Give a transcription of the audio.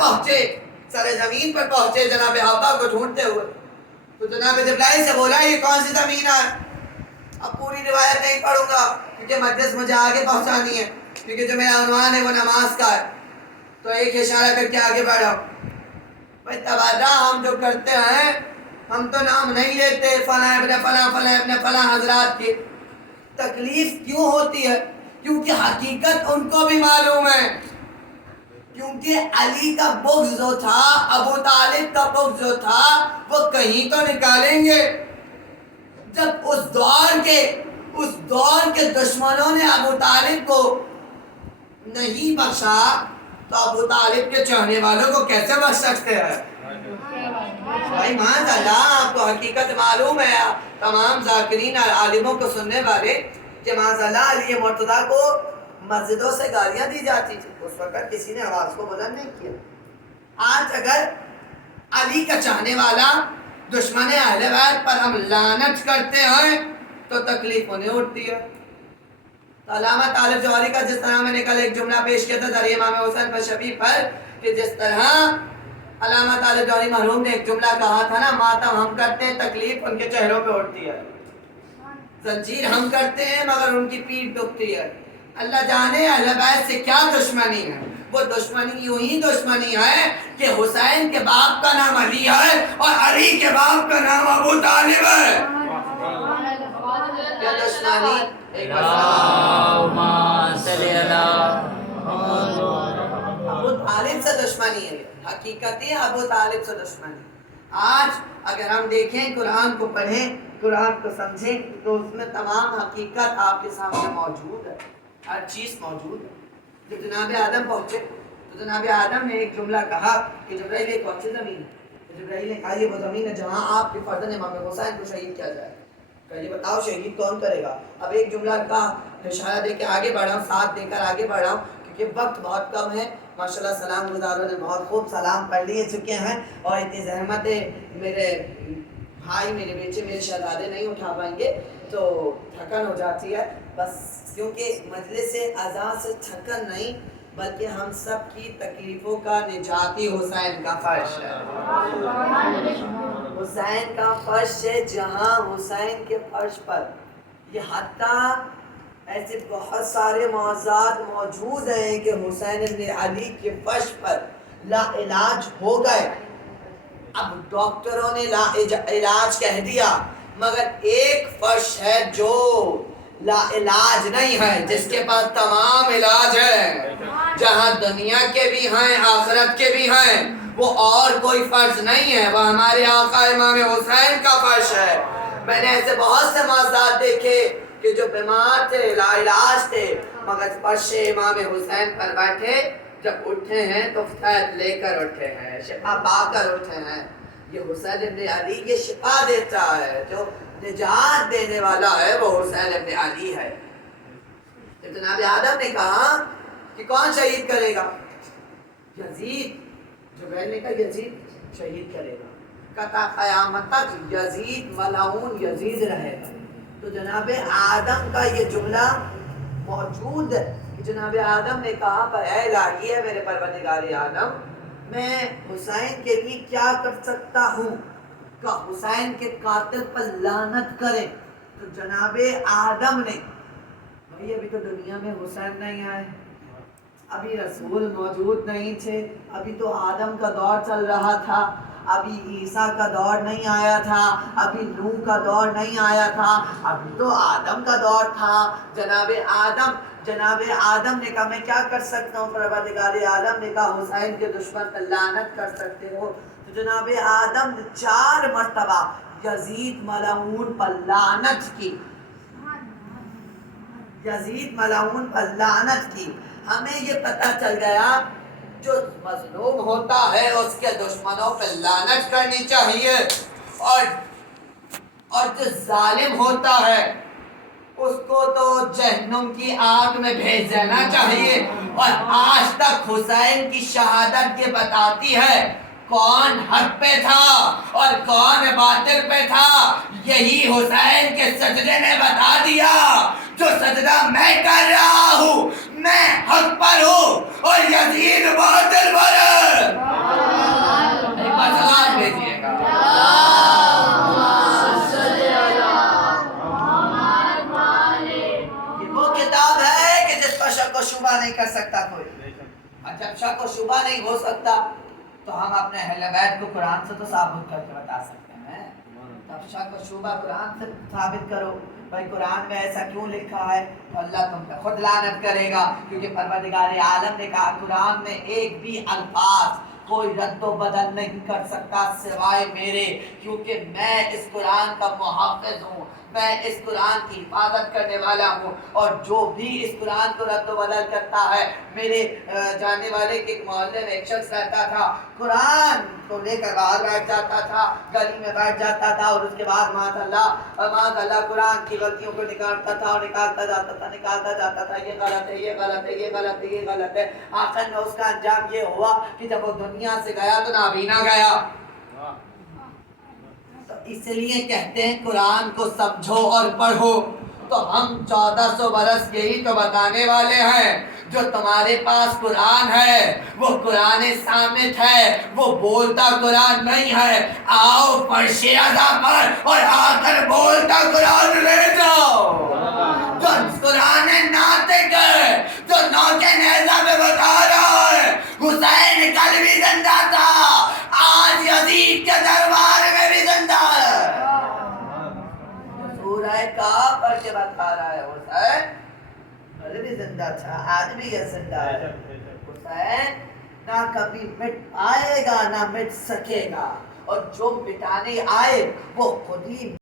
پہنچے، سر زمین پر پہنچے جناب آقا کو ڈھونڈتے ہوئے، تو جناب جبرائیل سے بولا یہ کون سی زمین ہے؟ اب پوری روایت نہیں پڑھوں گا کیونکہ مجلس مجھے آگے پہنچانی ہے، کیونکہ جو میرا عنوان ہے وہ نماز کا ہے، تو ایک اشارہ کر کے آگے بڑھا۔ بھائی تبادلہ ہم جو کرتے ہیں، ہم تو نام نہیں لیتے فلاں ابن فلاں فلاں ابن فلاں حضرات کی، تکلیف کیوں ہوتی ہے؟ کیونکہ حقیقت ان کو بھی معلوم ہے، کیونکہ علی کا بغض جو تھا، ابو طالب کا بغض جو تھا، وہ کہیں تو نکالیں گے۔ جب اس دور کے دشمنوں نے ابو طالب کو نہیں بخشا تو ابو طالب کے چاہنے والوں کو کیسے بخش سکتے ہیں؟ بھائی معاذ اللہ، آپ کو حقیقت معلوم ہے، تمام ذاکرین اور عالموں کو سننے والے، کہ معاذ اللہ علی مرتضیٰ کو مسجدوں سے گالیاں دی جاتی تھی، اس وقت کسی نے آواز کو بلند نہیں کیا۔ آج اگر علی کا چاہنے والا دشمن اہل بیت پر ہم لعنت کرتے ہیں تو تکلیف انہیں اٹھتی ہے۔ تو علامہ طالب جوہری کا جس طرح میں نے کل ایک جملہ پیش کیا تھا ذریعہ امام حسین پر شفیع پر، کہ جس طرح علامہ طالب جوہری مرحوم نے ایک جملہ کہا تھا نا، ماتم ہم کرتے ہیں تکلیف ان کے چہروں پہ اٹھتی ہے، زنجیر ہم کرتے ہیں مگر ان کی پیٹھ دکھتی ہے۔ اللہ جانے اہل بیت سے کیا دشمنی ہے، وہ دشمنی یوں ہی دشمنی ہے کہ حسین کے باپ کا نام علی ہے اور علی کے باپ کا نام ابو طالب ہے۔ کیا دشمنی؟ ابو طالب سے دشمنی ہے، حقیقتی ابو طالب سے دشمنی۔ آج اگر ہم دیکھیں، قرآن کو پڑھیں، قرآن کو سمجھیں، تو اس میں تمام حقیقت آپ کے سامنے موجود ہے، ہر چیز موجود ہے۔ جب جناب آدم پہنچے تو جناب آدم نے ایک جملہ کہا کہ جبرائیل یہ کون سی زمین ہے؟ جبرائیل نے کہا یہ وہ زمین ہے جہاں آپ کے فرزند امام حسین کو شہید کیا جائے گا، یہ بتاؤ شہید کون کرے گا؟ اب ایک جملہ کا اشارہ دے کے آگے بڑھا ہوں، ساتھ دے کر آگے بڑھا ہوں، کیونکہ وقت بہت کم ہے۔ ماشاءاللہ سلام گزاروں نے بہت خوب سلام پڑھ لیے چکے ہیں، اور اتنی زحمتیں میرے بھائی، میرے بیٹے، میرے شہزادے نہیں اٹھا پائیں گے تو تھکن ہو جاتی ہے، بس کیونکہ مجلس اذان سے تھکن نہیں بلکہ ہم سب کی تکلیفوں کا نجاتی حسین کا فرش ہے، حسین کا فرش ہے، جہاں حسین کے فرش پر یہ حتیٰ ایسے بہت سارے معجزات موجود ہیں کہ حسین ابن علی کے فرش پر لا علاج ہو گئے۔ اب ڈاکٹروں نے لا علاج کہہ دیا، مگر ایک فرش ہے جو لا علاج نہیں ہے، جس کے پاس تمام علاج ہے، جہاں دنیا کے بھی ہیں آخرت کے بھی ہیں، وہ اور کوئی فرش نہیں ہے، وہ ہمارے آقا امام حسین کا فرش ہے۔ میں نے ایسے بہت سے معجزات دیکھے کہ جو بیمار تھے، لا علاج تھے، مگر فرش امام حسین پر بیٹھے، جب اٹھے ہیں تو فیض لے کر اٹھے ہیں، شفا پا کر اٹھے ہیں۔ یہ حسین ابن علی یہ شفا دیتا ہے، جو نجات دینے والا ہے وہ حسین ابن علی ہے۔ جناب آدم نے کہا کہ کون شہید کرے گا؟ یزید۔ جبرائیل نے کہا یزید شہید کرے گا، قطع قیامت تک یزید ملعون یزید رہے گا۔ تو جناب آدم کا یہ جملہ موجود ہے کہ جناب آدم نے کہا پر اے الہی ہے میرے پروردگار عالم، میں حسین کے لیے کیا کر سکتا ہوں کہ حسین کے قاتل پر لعنت کریں؟ تو جناب آدم نے، بھائی ابھی تو دنیا میں حسین نہیں آئے، ابھی رسول موجود نہیں تھے، ابھی تو آدم کا دور چل رہا تھا، ابھی عیسیٰ کا دور نہیں آیا تھا، ابھی نوح کا دور نہیں آیا تھا، ابھی تو آدم کا دور تھا۔ جناب آدم نے کہا میں کیا کر سکتا ہوں؟ پروردگار عالم نے کہا حسین کے دشمن پر لعنت کر سکتے ہو۔ تو جناب آدم نے 4 مرتبہ یزید ملعون پر لعنت کی، یزید ملعون پر لعنت کی۔ ہمیں یہ پتہ چل گیا جو مظلوم ہوتا ہے اس کے دشمنوں پہ لعنت کرنی چاہیے، اور جو ظالم ہوتا ہے اس کو تو جہنم کی آگ میں بھیج دینا چاہیے۔ اور آج تک حسین کی شہادت یہ بتاتی ہے کون حق پہ تھا اور کون باطل پہ تھا، یہی حسین کے سجدے نے بتا دیا۔ جو سجدہ میں کر رہا ہوں میں حق پر ہوں اور یزید باطل پر ہے۔ جب شک و شبہ نہیں ہو سکتا تو ہم اپنے اہل بیت کو قرآن سے تو ثابت کر کے بتا سکتے ہیں. تب شک و شبہ قرآن سے ثابت کرو بھائی قرآن میں ایسا کیوں لکھا ہے تو اللہ تم پہ خود لعنت کرے گا، کیونکہ پروردگار عالم نے کہا قرآن میں ایک بھی الفاظ کوئی رد و بدل نہیں کر سکتا سوائے میرے، کیونکہ میں اس قرآن کا محافظ ہوں، میں اس قرآن کی حفاظت کرنے والا ہوں. اور جو بھی اس قرآن کو رد و بدل کرتا ہے، میرے جاننے والے کے ایک محلے میں ایک شخص رہتا تھا، قرآن کو لے کر باہر بیٹھ جاتا تھا، گلی میں بیٹھ جاتا تھا، اور اس کے بعد معاذ اللہ قرآن کی غلطیوں کو نکالتا تھا اور نکالتا جاتا تھا، یہ غلط ہے، یہ غلط ہے، یہ غلط ہے، یہ غلط ہے. آخر میں اس کا انجام یہ ہوا کہ جب وہ دنیا سے گیا تو نابینا گیا. تو اس لیے کہتے ہیں قرآن کو سمجھو اور پڑھو. تو ہم 1400 برس یہی تو بتانے والے ہیں، جو تمہارے پاس قرآن ہے وہ قرآن صامت ہے، وہ بولتا قرآن نہیں ہے. آؤ فرش ادا پر اور آ کر بولتا قرآن لے جاؤ. جو قرآن ناطق ہے، جو نوکے نیزہ میں بتا رہا ہے حسین کل بھی زندہ تھا، آج یزید کے دربار میں بھی زندہ ہے. سورہ کہف پڑھ کے بتا رہا ہے حسین کل بھی زندہ تھا، آج بھی یہ زندہ ہے. حسین نہ کبھی مٹ پائے گا نہ مٹ سکے گا، اور جو مٹانے آئے وہ خود ہی